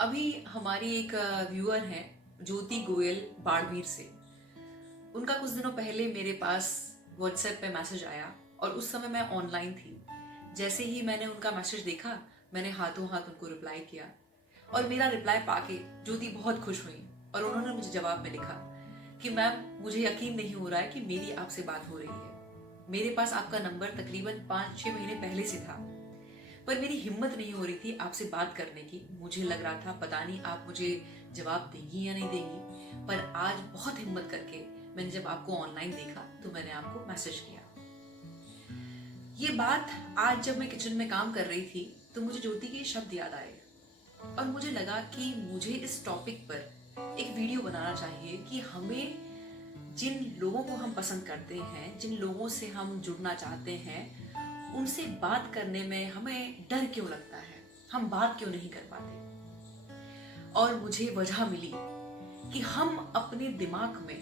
अभी हमारी एक व्यूअर हैं ज्योति गोयल बाड़मेर से। उनका कुछ दिनों पहले मेरे पास व्हाट्सएप पे मैसेज आया और उस समय मैं ऑनलाइन थी। जैसे ही मैंने उनका मैसेज देखा, मैंने हाथों हाथ उनको रिप्लाई किया और मेरा रिप्लाई पाके ज्योति बहुत खुश हुई और उन्होंने मुझे जवाब में लिखा कि मैम, मुझे यकीन नहीं हो रहा है कि मेरी आपसे बात हो रही है। मेरे पास आपका नंबर तकरीबन 5-6 महीने पहले से था, पर मेरी हिम्मत नहीं हो रही थी आपसे बात करने की। मुझे लग रहा था पता नहीं आप मुझे जवाब देंगी या नहीं देंगी, पर आज बहुत हिम्मत करके मैंने जब आपको ऑनलाइन देखा तो मैंने आपको मैसेज किया। ये बात आज जब मैं किचन में काम कर रही थी तो मुझे ज्योति के शब्द याद आए और मुझे लगा कि मुझे इस टॉपिक पर एक वीडियो बनाना चाहिए कि हमें जिन लोगों को हम पसंद करते हैं, जिन लोगों से हम जुड़ना चाहते हैं, उनसे बात करने में हमें डर क्यों लगता है, हम बात क्यों नहीं कर पाते। और मुझे वजह मिली कि हम अपने दिमाग में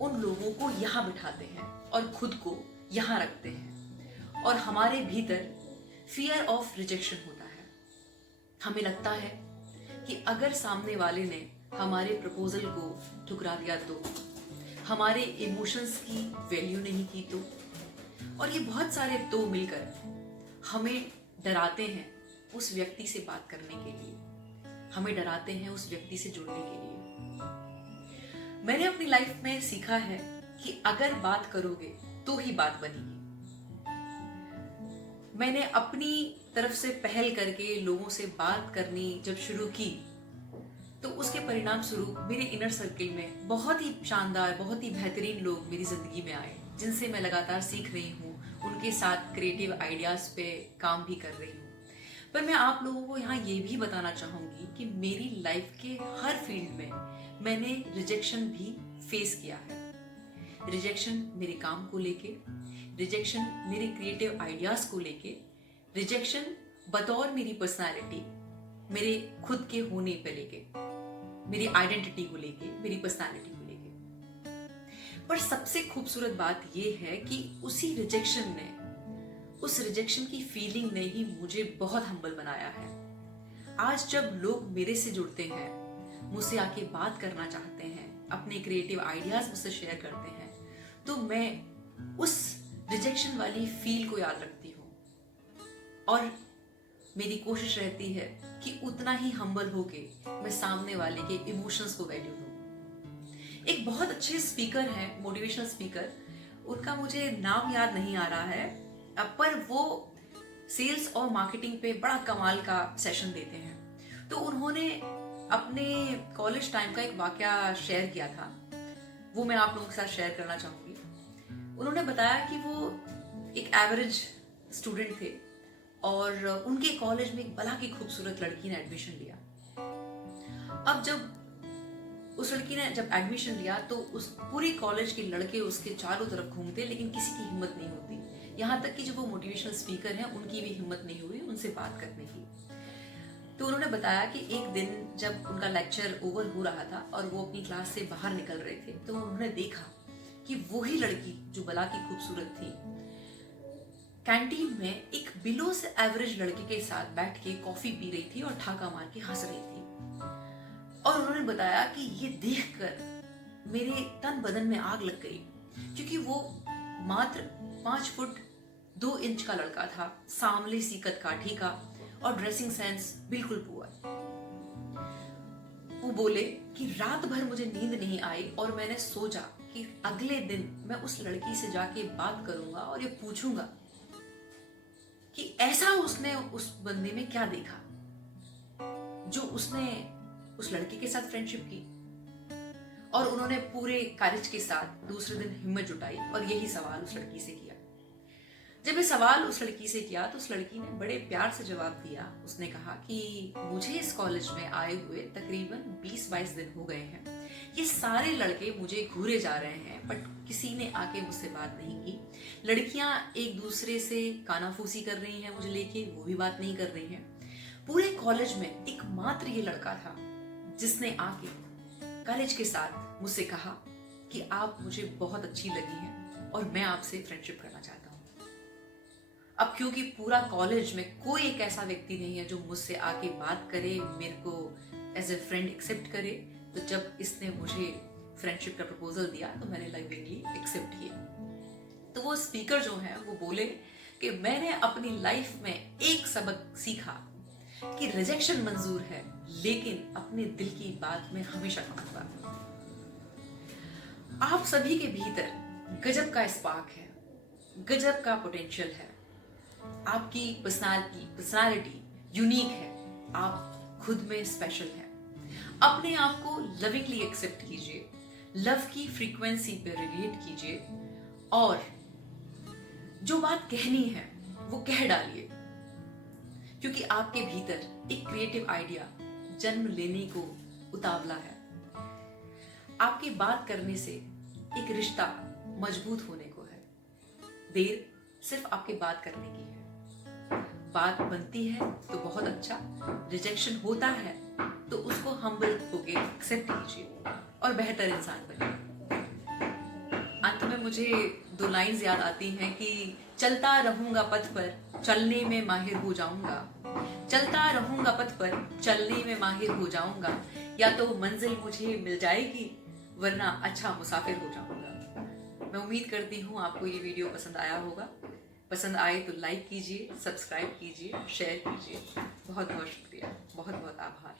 उन लोगों को यहाँ बिठाते हैं और खुद को यहाँ रखते हैं और हमारे भीतर फियर ऑफ रिजेक्शन होता है। हमें लगता है कि अगर सामने वाले ने हमारे प्रपोजल को ठुकरा दिया तो, हमारे इमोशंस की वैल्यू नहीं की तो, और ये बहुत सारे तो मिलकर हमें डराते हैं उस व्यक्ति से बात करने के लिए, हमें डराते हैं उस व्यक्ति से जुड़ने के लिए। मैंने अपनी लाइफ में सीखा है कि अगर बात करोगे तो ही बात बनेगी। मैंने अपनी तरफ से पहल करके लोगों से बात करनी जब शुरू की तो उसके परिणाम स्वरूप मेरे इनर सर्किल में बहुत ही शानदार, बहुत ही बेहतरीन लोग मेरी जिंदगी में आए, जिनसे मैं लगातार सीख रही हूँ, उनके साथ क्रिएटिव आइडियाज पे काम भी कर रही हूँ। पर मैं आप लोगों को यहाँ ये भी बताना चाहूंगी कि मेरी लाइफ के हर फील्ड में मैंने रिजेक्शन भी फेस किया है। रिजेक्शन मेरे काम को लेके, रिजेक्शन मेरे क्रिएटिव आइडियाज को लेके, रिजेक्शन बतौर मेरी पर्सनालिटी, मेरे खुद के होने पे लेके, मेरी आइडेंटिटी को लेके, मेरी पर्सनालिटी को लेके। पर सबसे खूबसूरत बात यह है कि उसी रिजेक्शन ने, उस रिजेक्शन की फीलिंग ने ही मुझे बहुत हम्बल बनाया है। आज जब लोग मेरे से जुड़ते हैं, मुझसे आके बात करना चाहते हैं, अपने क्रिएटिव आइडियाज मुझसे शेयर करते हैं, तो मैं उस रिजेक्शन वाली फील को याद रखती हूँ और मेरी कोशिश रहती है कि उतना ही हम्बल होके मैं सामने वाले के इमोशंस को वैल्यू दूं। एक बहुत अच्छे स्पीकर हैं, मोटिवेशनल स्पीकर, उनका मुझे नाम याद नहीं आ रहा है, पर वो सेल्स और मार्केटिंग पे बड़ा कमाल का सेशन देते हैं। तो उन्होंने अपने कॉलेज टाइम का एक वाकया शेयर किया था, वो मैं आप लोगों के साथ शेयर करना चाहूंगी। उन्होंने बताया कि वो एक एवरेज स्टूडेंट थे और उनके कॉलेज में एक भला की खूबसूरत लड़की ने एडमिशन लिया। अब जब उस लड़की ने जब एडमिशन लिया तो उस पूरी कॉलेज के लड़के उसके चारों तरफ घूमते, लेकिन किसी की हिम्मत नहीं होती। यहाँ तक कि जो वो मोटिवेशनल स्पीकर हैं, उनकी भी हिम्मत नहीं हुई उनसे बात करने की। तो उन्होंने बताया कि एक दिन जब उनका लेक्चर ओवर हो रहा था और वो अपनी क्लास से बाहर निकल रहे थे, तो उन्होंने देखा कि वही लड़की जो भला की खूबसूरत थी, कैंटीन में एक बिलो से एवरेज लड़के के साथ बैठ के कॉफी पी रही थी और ठाका मार के हंस रही थी। और उन्होंने बताया कि ये देखकर मेरे तन बदन में आग लग गई, क्योंकि वो मात्र 5 फुट 2 इंच का लड़का था, सांवले सी कदकाठी का और ड्रेसिंग सेंस बिल्कुल पुअर। वो बोले कि रात भर मुझे नींद नहीं आई और मैंने सोचा कि अगले दिन मैं उस लड़की से जाके बात करूंगा और ये पूछूंगा कि ऐसा उसने उस बंदे में क्या देखा जो उसने उस लड़के के साथ फ्रेंडशिप की। और उन्होंने पूरे करेज के साथ दूसरे दिन हिम्मत जुटाई और यही सवाल उस लड़की से किया। जब ये सवाल उस लड़की से किया तो उस लड़की ने बड़े प्यार से जवाब दिया। उसने कहा कि मुझे इस कॉलेज में आए हुए तकरीबन 20-22 दिन हो गए हैं। ये सारे लड़के मुझे घूरे जा रहे हैं, बट किसी ने आके मुझसे बात नहीं की। लड़कियां एक दूसरे से कानाफूसी कर रही हैं मुझे लेके, वो भी बात नहीं कर रही हैं। पूरे कॉलेज में एकमात्र ये लड़का था जिसने आके करेज के साथ मुझसे कहा कि आप मुझे बहुत अच्छी लगी हैं और मैं आपसे फ्रेंडशिप करना चाहता हूँ। अब क्योंकि पूरा कॉलेज में कोई एक ऐसा व्यक्ति नहीं है जो मुझसे आके बात करे, मेरे को एज ए फ्रेंड एक्सेप्ट करे। तो जब इसने मुझे फ्रेंडशिप का प्रपोजल दिया तो मैंने लविंगली एक्सेप्ट किया। तो वो स्पीकर जो है वो बोले कि मैंने अपनी लाइफ में एक सबक सीखा कि रिजेक्शन मंजूर है, लेकिन अपने दिल की बात में हमेशा कहूंगा। आप सभी के भीतर गजब का स्पार्क है, गजब का पोटेंशियल है। आपकी पर्सनालिटी यूनिक है, आप खुद में स्पेशल हैं। अपने आप को लविंगली एक्सेप्ट कीजिए, लव की फ्रीक्वेंसी पे रिलेट कीजिए और जो बात कहनी है वो कह डालिए, क्योंकि आपके भीतर एक क्रिएटिव आइडिया जन्म लेने को उतावला है। आपकी बात करने से एक रिश्ता मजबूत होने को है। देर सिर्फ आपके बात करने की है। बात बनती है तो बहुत अच्छा, रिजेक्शन होता है तो उसको हम्बल होके एक्सेप्ट कीजिए और बेहतर इंसान बनिए। अंत में मुझे 2 लाइंस याद आती हैं कि चलता रहूंगा पथ पर, चलने में माहिर हो जाऊंगा। चलता रहूंगा पथ पर, चलने में माहिर हो जाऊंगा। या तो मंजिल मुझे मिल जाएगी, वरना अच्छा मुसाफिर हो जाऊंगा। मैं उम्मीद करती हूँ आपको ये वीडियो पसंद आया होगा। पसंद आए तो लाइक कीजिए, सब्सक्राइब कीजिए, शेयर कीजिए। बहुत बहुत शुक्रिया, बहुत बहुत आभार।